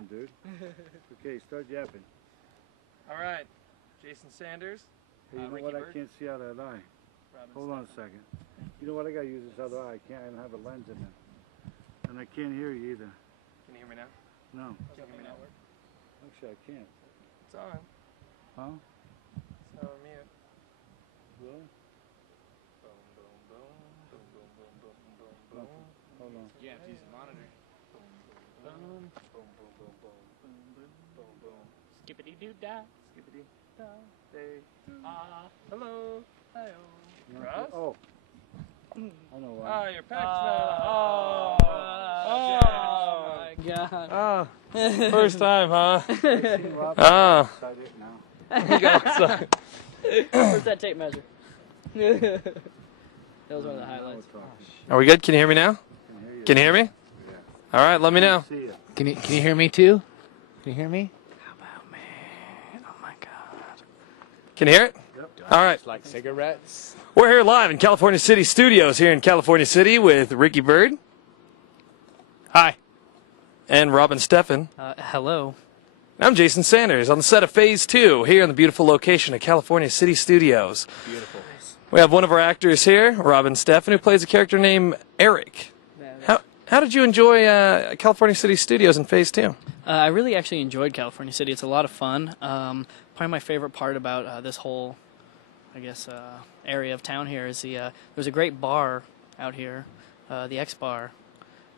on, dude. Okay, start yapping. All right, Jason Sanders. Hey, you know Ricky what? Bird. I can't see out of that eye. Hold on a second. You know what? I gotta use this other eye. I don't have a lens in it. And I can't hear you either. Can you hear me now? No. Can you hear me now? Actually, I can't. It's on. Huh? It's on mute. Really? Boom, boom, boom, boom, boom, boom, boom, boom, boom. Okay. Hold on. Yeah, use the monitor. Boom, boom, boom, boom, boom, boom, boom, boom, boom. Skippity doo dah. Skippity. Day. Hello. Hi-oh. No, Russ? oh. I know why. Oh, your pack's not. Oh. Oh my God. Oh. First time, huh? I've seen Rob Ah. outside it now. You got outside. Where's that tape measure? That was one of the highlights. Are we good? Can you hear me now? Can Can you hear me? Yeah. All right, let me know. See ya. Can you hear me too? Can you hear me? How about me? Oh my God. Can you hear it? Yep. All right. Like cigarettes. We're here live in California City Studios here in California City with Ricky Bird. Hi. And Robin Steffen. Hello. I'm Jason Sanders on the set of Phase 2 here in the beautiful location of California City Studios. Beautiful. We have one of our actors here, Robin Steffen, who plays a character named Eric. How did you enjoy California City Studios in Phase 2? I really actually enjoyed California City. It's a lot of fun. Probably my favorite part about this whole, I guess, area of town here is there's a great bar out here, the X Bar,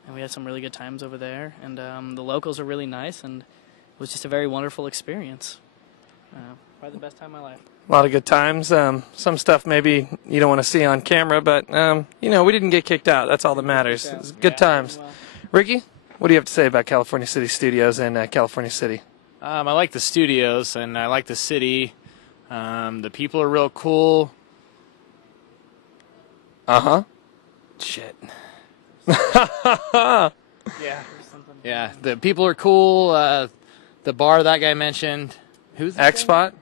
and we had some really good times over there. And the locals are really nice, and it was just a very wonderful experience. Probably the best time of my life. A lot of good times. Some stuff maybe you don't want to see on camera, but, you know, we didn't get kicked out. That's all that matters. It was good times. Well, Ricky, what do you have to say about California City Studios and California City? I like the studios and I like the city. The people are real cool. Uh-huh. Shit. Yeah. Yeah. The people are cool. The bar that guy mentioned. Who's that X-Spot,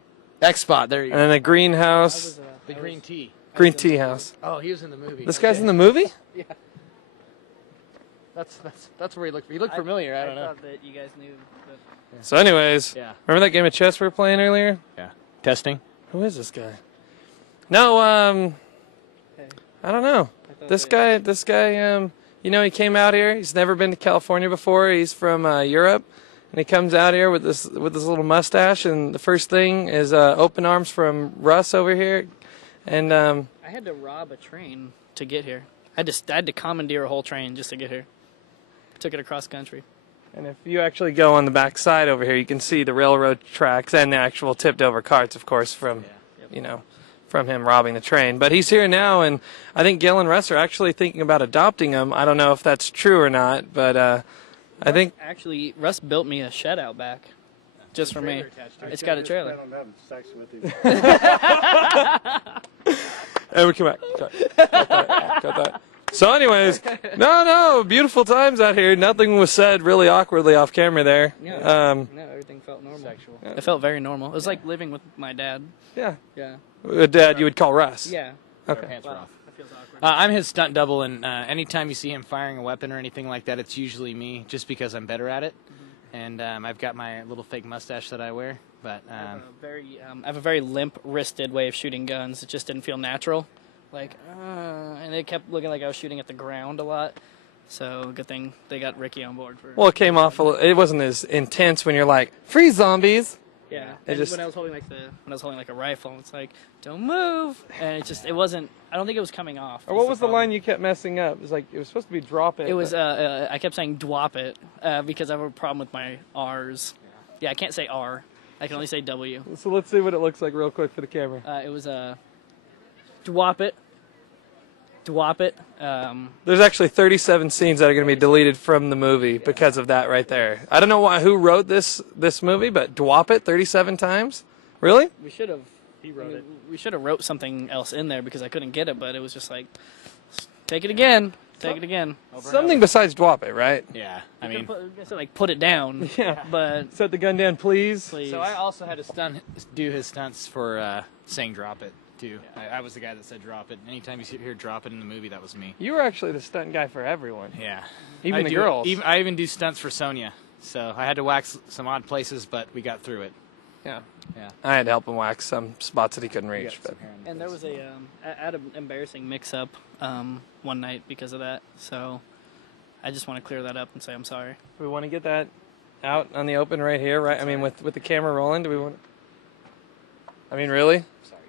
guy? X-Spot. There you and go. then a greenhouse, The green tea. green tea house. Oh, he was in the movie. This guy's in the movie? Yeah. That's where he looked. He looked familiar. I don't know. thought that you guys knew. So anyways, Yeah. remember that game of chess we were playing earlier? Yeah. Testing. Who is this guy? No, I don't know. This guy, you know, he came out here. He's never been to California before. He's from Europe, and he comes out here with this little mustache. And the first thing is open arms from Russ over here, and I had to rob a train to get here. I had to commandeer a whole train just to get here. Took it across country. And if you actually go on the back side over here, you can see the railroad tracks and the actual tipped over carts, of course, from, you know, from him robbing the train. But he's here now, and I think Gil and Russ are actually thinking about adopting him. I don't know if that's true or not, but I think... Actually, Russ built me a shed out back just for me. It's got a trailer. I don't have sex with him. Hey, we come back. Cut that. So anyways, no, beautiful times out here. Nothing was said really awkwardly off camera there. Yeah. No, everything felt normal. Sexual. It felt very normal. It was like living with my dad. Yeah. Yeah. Dad, you would call Russ. Yeah. Okay. Pants were off. That feels awkward. I'm his stunt double, and anytime you see him firing a weapon or anything like that, it's usually me, just because I'm better at it. And I've got my little fake mustache that I wear. But I have a very limp-wristed way of shooting guns. It just didn't feel natural. Like, and it kept looking like I was shooting at the ground a lot. So good thing they got Ricky on board for. Well, it came off. It wasn't as intense when you're like, "Free zombies." Yeah. It And just- when I was holding like a rifle, it's like, "Don't move," and it wasn't. I don't think it was coming off. Or what was the line you kept messing up? It was like it was supposed to be drop it. It was. I kept saying "dwop it" because I have a problem with my R's. Yeah, I can't say R. I can only say W. So let's see what it looks like real quick for the camera. It was "dwop it." Dwop it. There's actually 37 scenes that are going to be deleted from the movie because of that right there. I don't know who wrote this movie, but dwop it 37 times? Really? We should have. he wrote it. We should have wrote something else in there because I couldn't get it, but it was just like, take it again. Take it again. Something besides dwop it, right? Yeah, I mean. Put it down. Yeah. But Set the gun down, please. please. So I also had to do his stunts for saying drop it, too. I was the guy that said drop it. Anytime you hear drop it in the movie, that was me. You were actually the stunt guy for everyone. Yeah. Even the girls. I even do stunts for Sonia. So I had to wax some odd places, but we got through it. Yeah. Yeah. I had to help him wax some spots that he couldn't We reach. got But some hair on the And there face. was I had an embarrassing mix-up one night because of that. So I just want to clear that up and say I'm sorry. we want to get that out on the open right here, right? I mean, with the camera rolling, do we want? I mean, really? Sorry.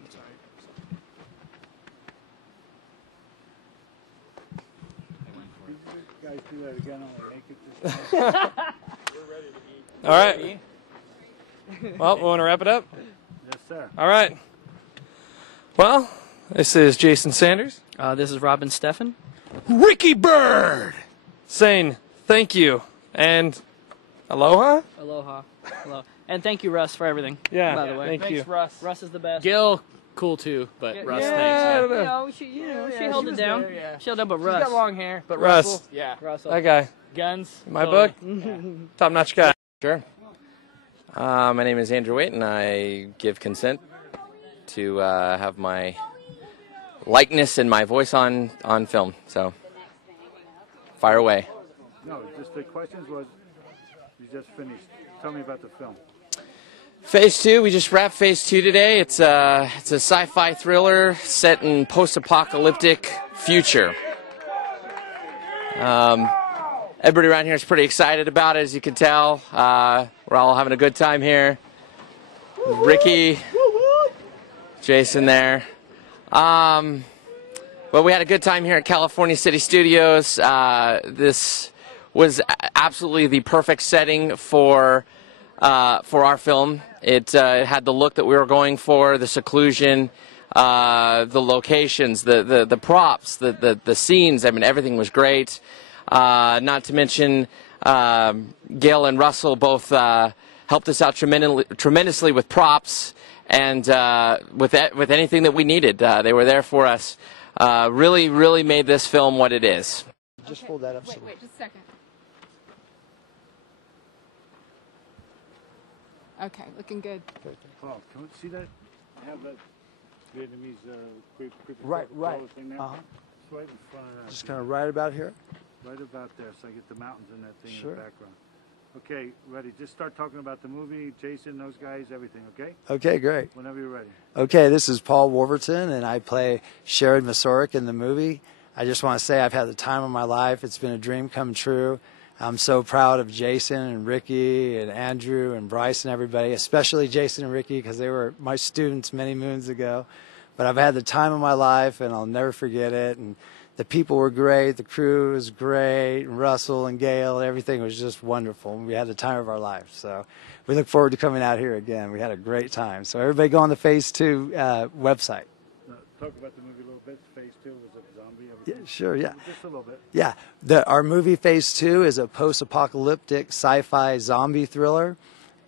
Guys do that again, I'll make it this time. All right. Well, we want to wrap it up. Yes, sir. All right. Well, this is Jason Sanders, This is Robin Steffen. Ricky Bird, saying thank you and aloha. Aloha. Aloha. And thank you, Russ, for everything. Yeah. By the way. Thank you. Russ. Russ is the best. Gil, cool too, but Yeah, Russ, yeah, thanks. I Yeah. don't know. She Yeah, held she it was down. there, yeah. She held up, but She's Russ. got long hair, but Russ. Russell, yeah. Russell. That guy, Guns. my totally. book, top-notch guy. Sure. My name is Andrew Waite, and I give consent to have my likeness and my voice on film. So, fire away. No, just the questions was, you just finished. Tell me about the film. Phase 2. We just wrapped Phase 2 today. It's a sci-fi thriller set in post-apocalyptic future. Everybody around here is pretty excited about it, as you can tell. We're all having a good time here. Ricky, Jason there. Well, we had a good time here at California City Studios. This was absolutely the perfect setting for our film. It had the look that we were going for, the seclusion, the locations, the props, the scenes. I mean, everything was great. Not to mention, Gail and Russell both helped us out tremendously with props and with anything that we needed. They were there for us. Really made this film what it is. Just hold that up. Wait, just a second. Okay, looking good. Paul, can we see that? Have that Vietnamese creepy Right. thing there? Uh-huh. It's right in front of that. Just kind of right about here. Right about there, so I get the mountains and that thing Sure. in the background. Okay, ready. Just start talking about the movie, Jason, those guys, everything, okay? Okay, great. Whenever you're ready. Okay, this is Paul Wolverton, and I play Sharon Masorik in the movie. I just want to say I've had the time of my life. It's been a dream come true. I'm so proud of Jason and Ricky and Andrew and Bryce and everybody, especially Jason and Ricky because they were my students many moons ago. But I've had the time of my life, and I'll never forget it. And the people were great. The crew was great. And Russell and Gail, everything was just wonderful. We had the time of our life. So we look forward to coming out here again. We had a great time. So everybody go on the Phase 2 website. Talk about the movie a little bit. Phase 2 was a zombie, Yeah, everything. sure, yeah. Just a little bit. Yeah, our movie Phase 2 is a post-apocalyptic sci-fi zombie thriller,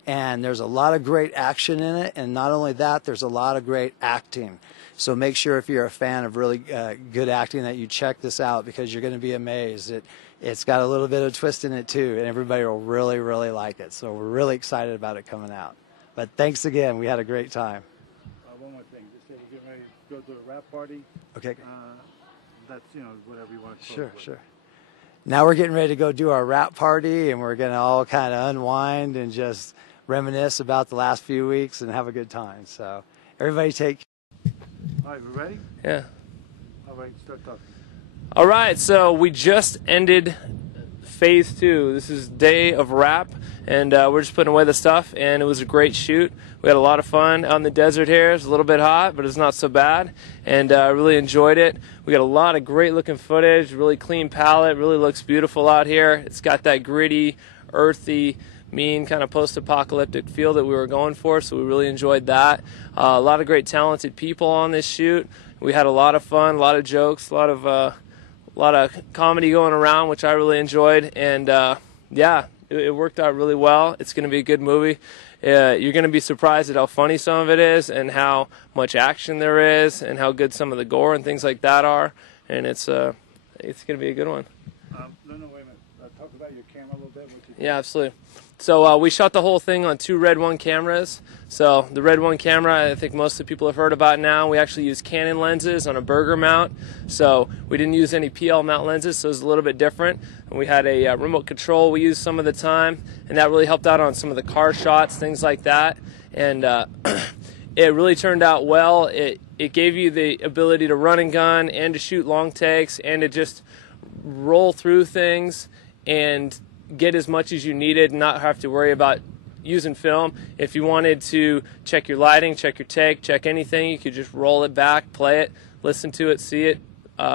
and there's a lot of great action in it, and not only that, there's a lot of great acting. So make sure if you're a fan of really good acting that you check this out because you're going to be amazed. It's got a little bit of twist in it too, and everybody will really like it. So we're really excited about it coming out. But thanks again. We had a great time. One more thing. Just say we're getting ready to go to a rap party. Okay. That's, whatever you want to call Sure, it. sure. Now we're getting ready to go do our rap party, and we're going to all kind of unwind and just reminisce about the last few weeks and have a good time. So everybody take care. All right, we ready? Yeah. All right, start talking. All right, so we just ended Phase 2. This is day of wrap, and we're just putting away the stuff, and it was a great shoot. We had a lot of fun out in the desert here. It's a little bit hot, but it's not so bad, and I really enjoyed it. We got a lot of great-looking footage, really clean palette, really looks beautiful out here. It's got that gritty, earthy, mean kind of post-apocalyptic feel that we were going for, so we really enjoyed that. A lot of great talented people on this shoot. We had a lot of fun, a lot of jokes, a lot of comedy going around, which I really enjoyed, and yeah, it worked out really well. It's going to be a good movie. You're going to be surprised at how funny some of it is and how much action there is and how good some of the gore and things like that are, and it's going to be a good one. No, wait a minute. Talk about your camera a little bit. Yeah, absolutely. So we shot the whole thing on 2 Red 1 cameras. So the Red 1 camera, I think most of the people have heard about now. We actually use Canon lenses on a burger mount. So we didn't use any PL mount lenses, so it was a little bit different. And we had a remote control we used some of the time, and that really helped out on some of the car shots, things like that. And it really turned out well. It gave you the ability to run and gun and to shoot long takes and to just roll through things and get as much as you needed and not have to worry about using film. If you wanted to check your lighting, check your take, check anything, you could just roll it back, play it, listen to it, see it,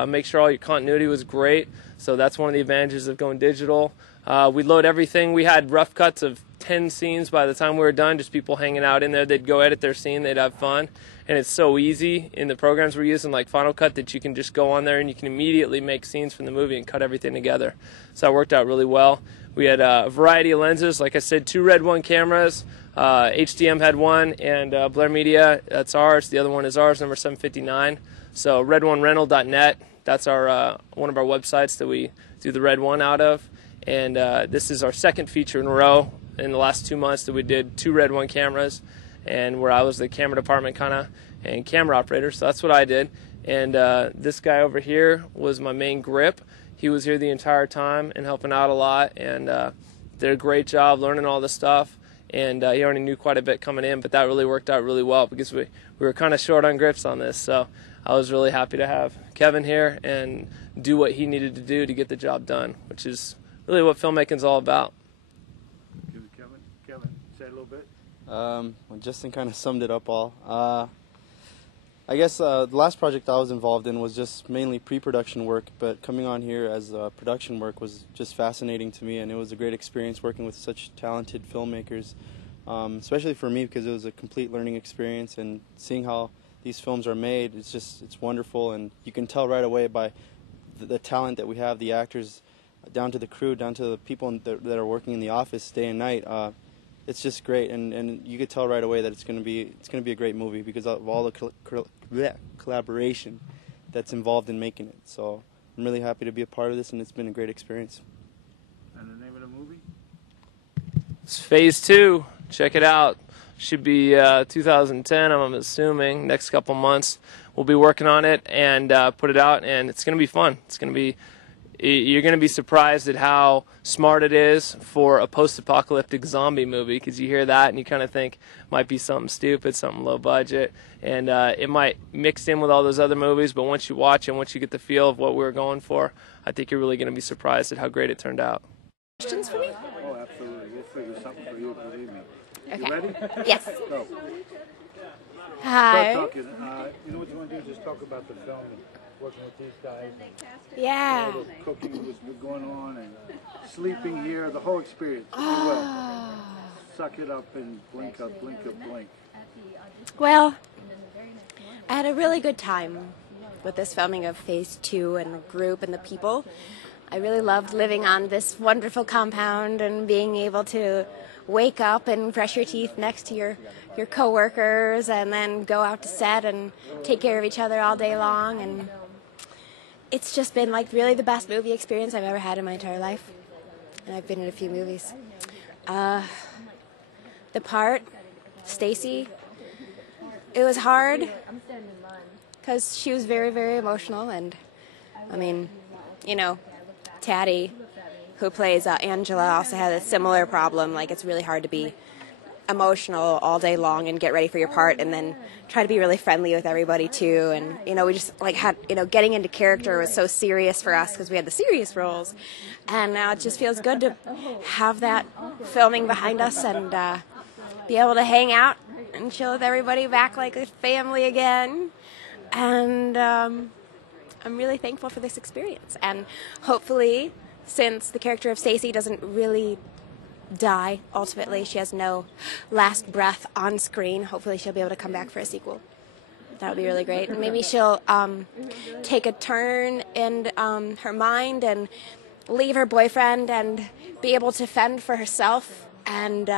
make sure all your continuity was great. So that's one of the advantages of going digital. We load everything. We had rough cuts of 10 scenes by the time we were done, just people hanging out in there. They'd go edit their scene, they'd have fun. And it's so easy in the programs we're using like Final Cut that you can just go on there and you can immediately make scenes from the movie and cut everything together. So that worked out really well. We had a variety of lenses. Like I said, 2 Red 1 cameras. HDM had one, and Blair Media, that's ours. The other one is ours, number 759. So red1rental.net, that's our one of our websites that we do the Red 1 out of. And this is our second feature in a row in the last 2 months that we did 2 Red 1 cameras, and where I was the camera department kind of and camera operator. So that's what I did. And this guy over here was my main grip. He was here the entire time and helping out a lot, and did a great job learning all the stuff. And he already knew quite a bit coming in, but that really worked out really well because we were kind of short on grips on this. So I was really happy to have Kevin here and do what he needed to do to get the job done, which is really what filmmaking's all about. Kevin, say a little bit. Well, Justin kind of summed it up all. I guess the last project I was involved in was just mainly pre-production work, but coming on here as production work was just fascinating to me, and it was a great experience working with such talented filmmakers, especially for me because it was a complete learning experience, and seeing how these films are made, it's wonderful, and you can tell right away by the talent that we have, the actors, down to the crew, down to the people that are working in the office day and night. It's just great, and you could tell right away that it's going to be a great movie because of all the collaboration that's involved in making it. So I'm really happy to be a part of this, and it's been a great experience. And the name of the movie? It's Phase 2. Check it out. Should be 2010, I'm assuming. Next couple months we'll be working on it and put it out, and it's going to be fun. You're going to be surprised at how smart it is for a post-apocalyptic zombie movie, because you hear that and you kind of think it might be something stupid, something low budget, and it might mix in with all those other movies, but once you watch it, once you get the feel of what we were going for, I think you're really going to be surprised at how great it turned out. Questions for me? Oh, absolutely. We'll figure something for you, believe me. Okay. You ready? Yes. Go. Hi. Start talking. You know what you want to do? Just talk about the film and working with these guys. Yeah. All the cooking was going on and sleeping here, the whole experience. Well, suck it up and blink up, blink up, blink. Well, I had a really good time with this filming of Phase 2 and the group and the people. I really loved living on this wonderful compound and being able to wake up and brush your teeth next to your coworkers and then go out to set and take care of each other all day long. And it's just been like really the best movie experience I've ever had in my entire life. And I've been in a few movies. The part, Stacy, it was hard because she was very, very emotional. And I mean, you know, Taddy, who plays Angela, also had a similar problem. Like, it's really hard to be emotional all day long and get ready for your part and then try to be really friendly with everybody too. And, you know, we just like had, you know, getting into character was so serious for us because we had the serious roles. And now it just feels good to have that filming behind us and be able to hang out and chill with everybody back like a family again. And I'm really thankful for this experience. And hopefully, since the character of Stacy doesn't really die, ultimately, she has no last breath on screen, hopefully she'll be able to come back for a sequel. That would be really great. And maybe she'll take a turn in her mind and leave her boyfriend and be able to fend for herself and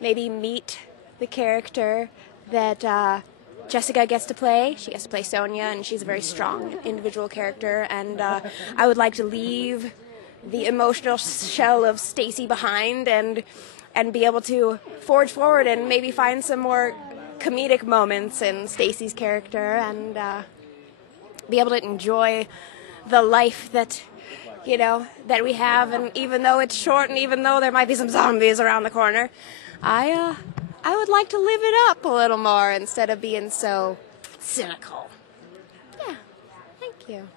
maybe meet the character that Jessica gets to play. She gets to play Sonia, and she's a very strong individual character. And I would like to leave the emotional shell of Stacy behind and be able to forge forward and maybe find some more comedic moments in Stacy's character and be able to enjoy the life that that we have, and even though it's short and even though there might be some zombies around the corner, I would like to live it up a little more instead of being so cynical. Yeah, thank you.